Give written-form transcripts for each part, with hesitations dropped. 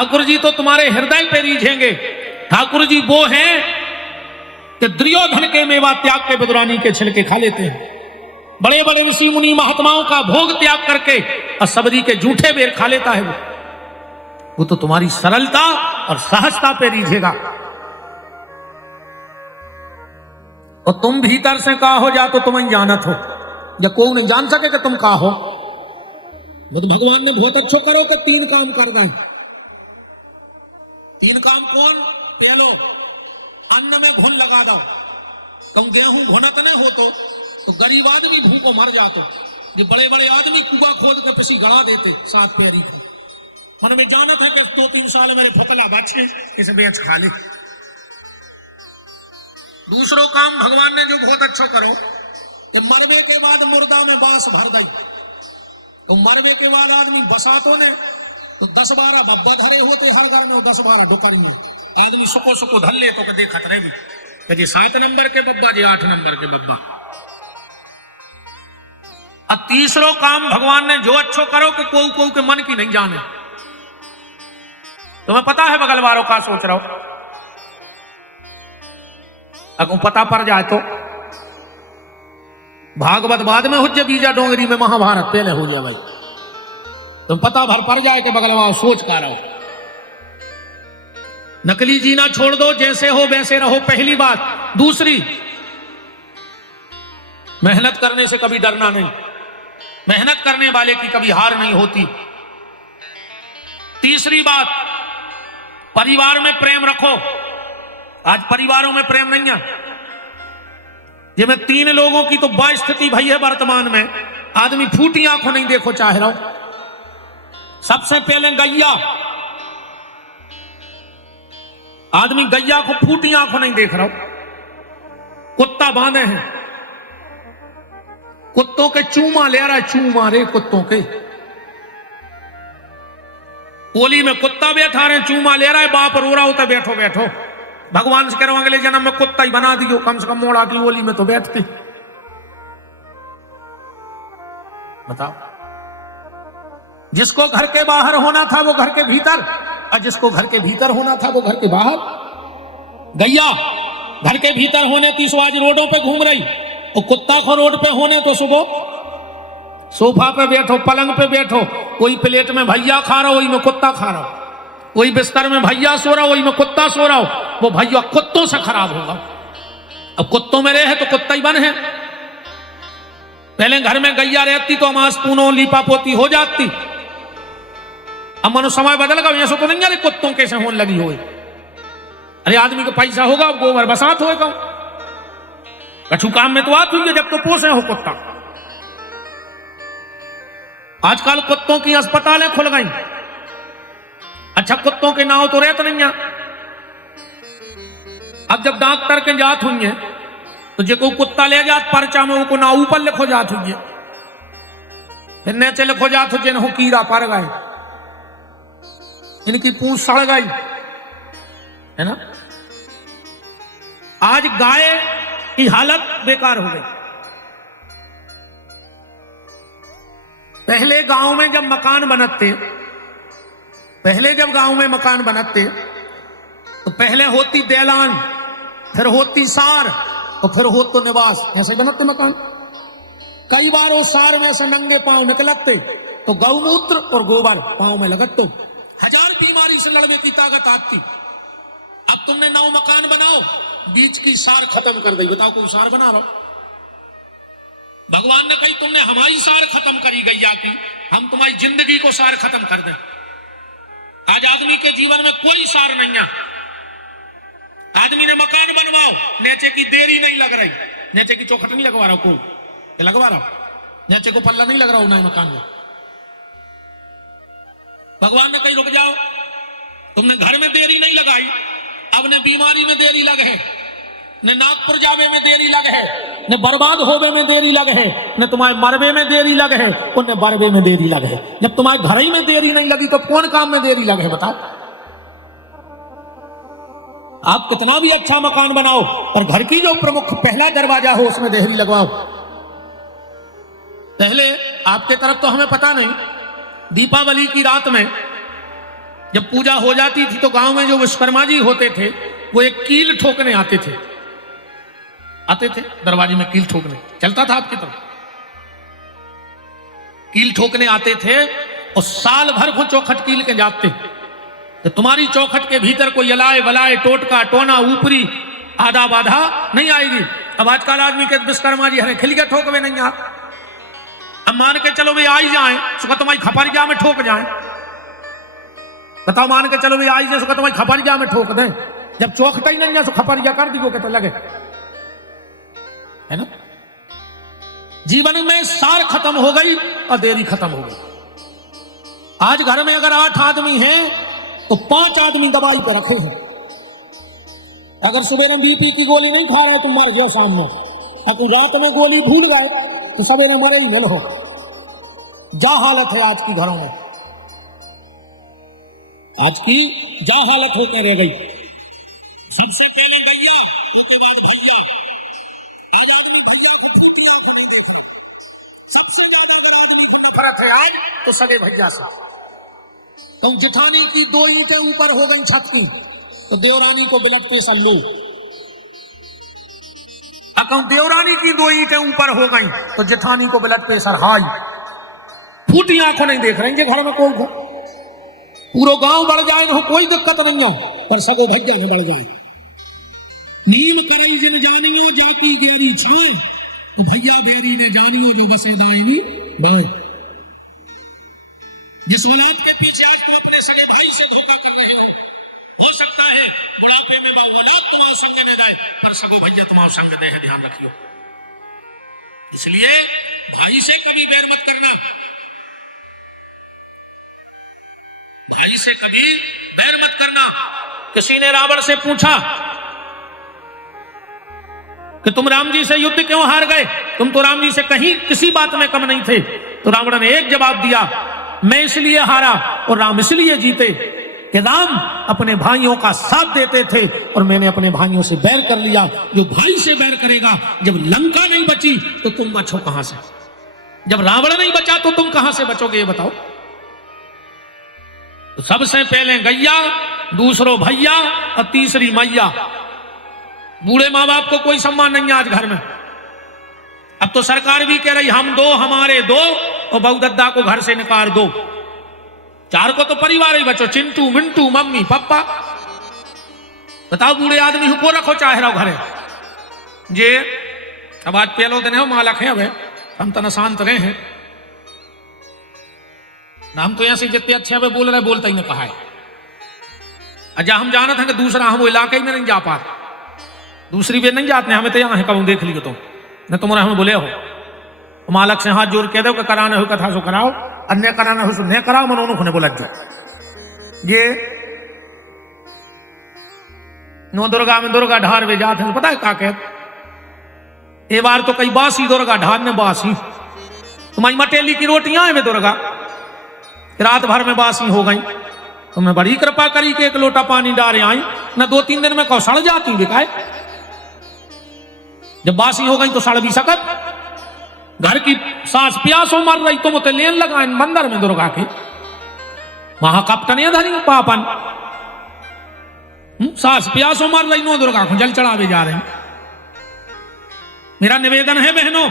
ठाकुर जी तो तुम्हारे हृदय पे रीझेंगे। ठाकुर जी वो हैं कि दुर्योधन के मेवा त्याग के बदुरानी के छिलके खा लेते हैं। बड़े बड़े ऋषि मुनि महात्माओं का भोग त्याग करके और सबरी के जूठे बेर खा लेता है वो तो तुम्हारी सरलता और सहजता पे रीझेगा। और तुम भीतर से कहा हो जा तो तुम जानत हो, या कोई नहीं जान सके कि तुम कहा हो। तो भगवान ने बहुत अच्छो करो कि 3 काम कर दें। 3 काम कौन? पहलो, अन्न में घुन लगा दो। तुम गेहूं घुनत नहीं हो तो गरीब आदमी भूखों मर जाते। ये बड़े बड़े आदमी कुआ खोद के पिसी गड़ा देते 7 पैरी को। मन में जानत है कि 2-3 साल मेरे फकला बचे, इस बेच खा ली। दूसरो काम भगवान ने जो बहुत अच्छा करो कि मरवे के बाद मुर्दा में बांस भर गई। तो मरवे के बाद आदमी बसातो ने तो 10-12 बब्बा धरे होते हर गांव में, 10-12 दुकान में आदमी सको धर ले तो देखत रहे भी जी 7 नंबर के बब्बा जी 8 नंबर के बब्बा। और तीसरो काम भगवान ने जो अच्छो करो कि को के मन की नहीं जाने। तुम्हें पता है बगल वालों का सोच रहा हो, अगर पता पड़ जाए तो भागवत बाद में हो जाए, बीजा डोंगरी में महाभारत पहले हो जाए भाई। तुम पता भर पड़ जाए कि बगल वालों सोच का रहो। नकली जीना छोड़ दो, जैसे हो वैसे रहो, पहली बात। दूसरी, मेहनत करने से कभी डरना नहीं, मेहनत करने वाले की कभी हार नहीं होती। तीसरी बात, परिवार में प्रेम रखो। आज परिवारों में प्रेम नहीं है। जिसमें 3 लोगों की तो बा स्थिति भई है वर्तमान में, आदमी फूटी आंखों नहीं देखो चाह रहा हूं। सबसे पहले गैया, आदमी गैया को फूटी आंखों नहीं देख रहा हूं। कुत्ता बांधे हैं, कुत्तों के चूमा ले रहा है, चूमा रे कुत्तों के। ओली में कुत्ता बैठा रहे, चूमा ले रहा है, बाप रो रहा होता बैठो बैठो। भगवान से कह रहा हूं अगले जन्म में कुत्ता ही बना दियो, कम से कम मोड़ा की ओली में तो बैठते। बताओ, जिसको घर के बाहर होना था वो घर के भीतर, और जिसको घर के भीतर होना था वो घर के बाहर। गैया घर के भीतर होने की आज रोडों पे घूम रही, और कुत्ता को रोड पे होने तो सुबह सोफा पे बैठो, पलंग पे बैठो, कोई प्लेट में भैया खा रहा हो, वही में कुत्ता खा रहा हो, कोई बिस्तर में भैया सो रहा हो, वही में कुत्ता सो रहा हो। वो भैया कुत्तों से खराब होगा। अब कुत्तों में रहे तो कुत्ता ही बन है। पहले घर में गैया रहती तो अमास पूनो लीपा पोती हो जाती। अब मनो समय बदल गया, ऐसा तो नहीं अरे कुत्तों कैसे होने लगी हो। अरे आदमी को पैसा होगा, गोबर बसात होगा, कछु काम में तो आत हुई है जब तो पोसे हो कुत्ता। आजकल कुत्तों की अस्पतालें खुल गई। अच्छा, कुत्तों के नाव तो रहते नहीं है। अब जब डॉक्टर के जात हुई है तो जो कोई कुत्ता ले जात पर्चा में वो ना ऊपर लिखो जात हुई है, फिर नीचे लिखो जात हो जिन कीड़ा पड़ गए, इनकी पूंछ सड़ गई, है ना। आज गाय की हालत बेकार हो गई। पहले गांव में जब मकान बनते, पहले जब गांव में मकान बनते तो पहले होती दैलान, फिर होती सार, और फिर हो तो निवास। ऐसे बनते मकान। कई बार वो सार में से नंगे पांव निकलते तो गौमूत्र और गोबर पांव में लगत तो 1000 बीमारी से लड़ने की ताकत आती। अब तुमने 9 मकान बनाओ, बीच की सार खत्म कर दी। बताओ कोई सार बना रहा हो? भगवान ने कही तुमने हमारी सार खत्म करी गैया की, हम तुम्हारी जिंदगी को सार खत्म कर दें। आज आदमी के जीवन में कोई सार नहीं है। आदमी ने मकान बनवाओ, नीचे की देरी नहीं लग रही, नीचे की चौखट नहीं लगवा रहा कोई, लगवा रहा नीचे को पल्ला नहीं लग रहा नए मकान में। भगवान ने कही रुक जाओ, तुमने घर में देरी नहीं लगाई, अब ने बीमारी में देरी लग है, न नागपुर जावे में देरी लग है, न बर्बाद होवे में देरी लग है, न तुम्हारे मरवे में देरी लग है, और न बरवे में देरी लग है। जब तुम्हारे घर ही में देरी नहीं लगी तो कौन काम में देरी लग है? बताओ। आप कितना भी अच्छा मकान बनाओ, पर घर की जो प्रमुख पहला दरवाजा हो उसमें देरी लगवाओ। पहले आपके तरफ तो हमें पता नहीं, दीपावली की रात में जब पूजा हो जाती थी तो गांव में जो विश्वकर्मा जी होते थे वो एक कील ठोकने आते थे दरवाजे में कील ठोकने चलता था आपकी तरफ, कील ठोकने आते थे और साल भर को चौखट कील के जाते तो तुम्हारी चौखट के भीतर कोई अलाए वलाए टोटका टोना ऊपरी आधा बाधा नहीं आएगी। अब आजकल आदमी के विश्वकर्मा जी हरे खिल के ठोकवे नहीं आ, अब मान के चलो वे आई जाए सुखा तुम्हारी खपरिया में ठोक जाए, बताओ मान के चलो वे आई जाए सुखा तुम्हारी खपरिया में ठोक दें, जब चौखटा ही नहीं है तो खपरिया कर दियो कहते लगे, है ना। जीवन में सार खत्म हो गई और देरी खत्म हो गई। आज घर में अगर 8 आदमी हैं तो 5 आदमी दवाई पे रखे हैं। अगर सुबह में बीपी की गोली नहीं खा रहे तुम मर गए सामने, अगर रात में गोली भूल गए तो सवेरे मरे ही न हो। जा हालत है आज की घरों में, आज की जा हालत होकर रह गई। सबसे फर्क है आज तो सगे भैया साहब तुम जेठानी की 2 ईंटें ऊपर हो गई छत की तो देवरानी को बिलट पेशा लो, अगर देवरानी की 2 ईंटें ऊपर हो गई तो जेठानी को ब्लड प्रेशर हाई, फूटी आंखों नहीं देख रहे घर में कोई पूरा गांव बढ़ जाए तो कोई दिक्कत नहीं हो पर सगो भैया न बढ़ जाए। नीम करी जिन जानियो जाती गेरी छाई तो भैया देरी ने जानियो जो बसे दाएगी बे। जिस औलाद के पीछे अपने सगे भाई से धोखा कर रहे हो सकता है बुढ़ापे में औलाद तुम्हारा संग दे जाए पर सगो भैया तुम्हारा संग दे, ध्यान रखियो। इसलिए भाई से कभी बैर मत करना, भाई से कभी बैर मत करना। किसी ने रावण से पूछा कि तुम राम जी से युद्ध क्यों हार गए, तुम तो राम जी से कहीं किसी बात में कम नहीं थे। तो रावण ने एक जवाब दिया, मैं इसलिए हारा और राम इसलिए जीते कि राम अपने भाइयों का साथ देते थे और मैंने अपने भाइयों से बैर कर लिया। जो भाई से बैर करेगा, जब लंका नहीं बची तो तुम बचो कहां से, जब रावण नहीं बचा तो तुम कहां से बचोगे ये बताओ। तो सबसे पहले गैया, दूसरो भैया और तीसरी मैया। बूढ़े माँ बाप को कोई सम्मान नहीं है आज घर में। अब तो सरकार भी कह रही हम 2 हमारे 2 और बहुदद्दा को घर से निकाल दो। 4 को तो परिवार ही बचो, चिंटू मिंटू मम्मी पापा। बताओ बूढ़े आदमी को रखो चाहे रहो घरे जे। अब आज पहलो दिन है मालक है, अब हम तो शांत रहे हैं ना, हम तो यहां से जितने अच्छे अब बोल रहे बोलता ही नहीं कहा है। अच्छा हम जाना था कि दूसरा हम वो इलाके में नहीं जा पाते, दूसरी भी नहीं जाते, हमें तो यहाँ है कहूँ देख लियो तुम न तुम्हारा हमें बोले हो। मालक से हाथ जोड़ कह दो कि कराने हो कथा सो कराओ, अन्य कराना हो सो नहीं कराओ, मनोनु खुने बोला जो ये नो दुर्गा में दुर्गा ढार वे जाते हैं। पता है क्या कहते, ये बार तो कई बासी दुर्गा ढार ने बासी, तुम्हारी मटेली की रोटियां है वे दुर्गा रात भर में बासी हो गई, तुमने बड़ी कृपा करी कि 1 लोटा पानी डाले आई न 2-3 दिन में कौ सड़ जाती बिकाए। जब बासी हो गई तो सड़ भी सकत। घर की सास प्यासों मर रही तो मुझे लेन लगा मंदिर में दुर्गा के महाकप्तने धरी पापन। सास प्यासों मर रही नो दुर्गा को जल चढ़ावे जा रहे हैं। मेरा निवेदन है बहनों,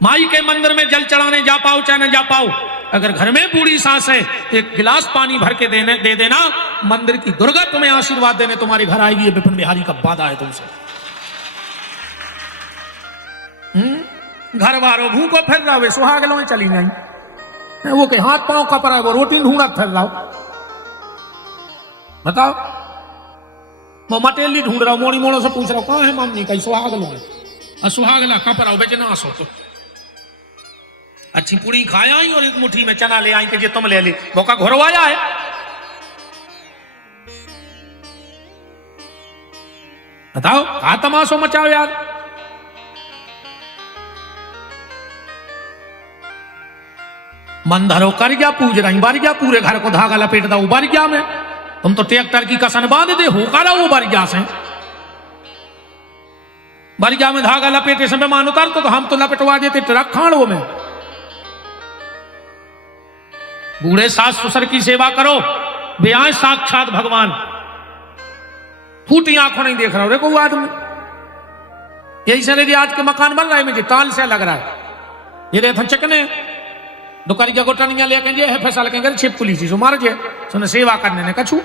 माई के मंदिर में जल चढ़ाने जा पाओ चाहे न जा पाओ, अगर घर में बूढ़ी सास है तो 1 गिलास पानी भर के दे देना, मंदिर की दुर्गा तुम्हें आशीर्वाद देने तुम्हारे घर आएगी। ये विपिन बिहारी का वादा है तुमसे। घर वालों भूखो फिर रहा वे सुहाग लो चली नहीं, वो के हाथ पांव का पर है वो रोटी ढूंढत फिर रहा। बताओ वो मटेली ढूंढ रहा, मोड़ी मोड़ों से पूछ रहा कहाँ है मम्मी, कहीं सुहाग लो है, सुहाग ला कहाँ पर आओ बेचे ना सो तो अच्छी पूरी खाया ही और 1 मुट्ठी में चना ले आई कि जे तुम ले ली, मौका घुरवाया है। बताओ कहा तमाशो मचाओ यार। मंदिरों कर गया पूज रही बार गया, पूरे घर को धागा लपेट दा उबर गया में, तुम तो ट्रैक्टर की कसन बांध दे हो करा वो बर गया से बरिया में धागा लपेटे से मेहमान उतार तो हम तो लपेटवा देते ट्रक खाड़ों में। बूढ़े सास ससुर की सेवा करो, वे आए साक्षात भगवान, फूटी आंखों नहीं देख रहा हो, देखो वो आदमी यही से जी आज के मकान बन रहा है मुझे ताल से लग रहा है, ये थे चकने दुकारी का गोटा नहीं ले कहेंगे है फैसला कहेंगे छिप पुलिस मार जे सेवा करने ने कछु